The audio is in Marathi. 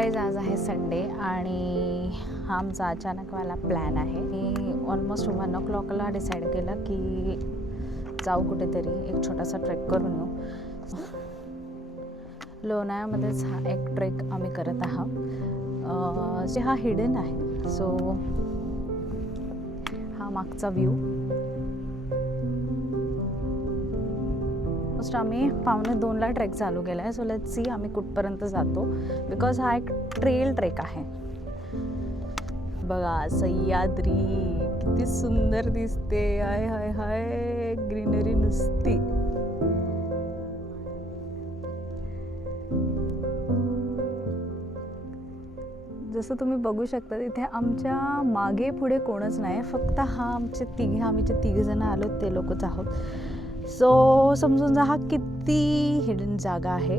गाईज आज आहे संडे आणि हा आमचा अचानकवाला प्लॅन आहे. मी ऑलमोस्ट 1 o'clockला डिसाईड केलं की जाऊ कुठेतरी एक छोटासा ट्रेक करून येऊ. लोणावळ्यामध्येच हा एक ट्रेक आम्ही करत आहोत जे हा हिडन आहे. सो हा मागचा व्ह्यू. आम्ही 1:45ला ट्रेक चालू केला आहे. सो लेट्स सी आम्ही कुठपर्यंत जातो बिकॉज हा एक ट्रेल ट्रेक आहे. बघा सह्याद्री किती सुंदर दिसते. हाय हाय हाय ग्रीनरी नुसती. जसं तुम्ही बघू शकता तिथे आमच्या मागे पुढे कोणच नाही, फक्त आम्ही जे 3 जण आलो ते लोकच आहोत. सो समजून जा हा किती हिडन जागा आहे.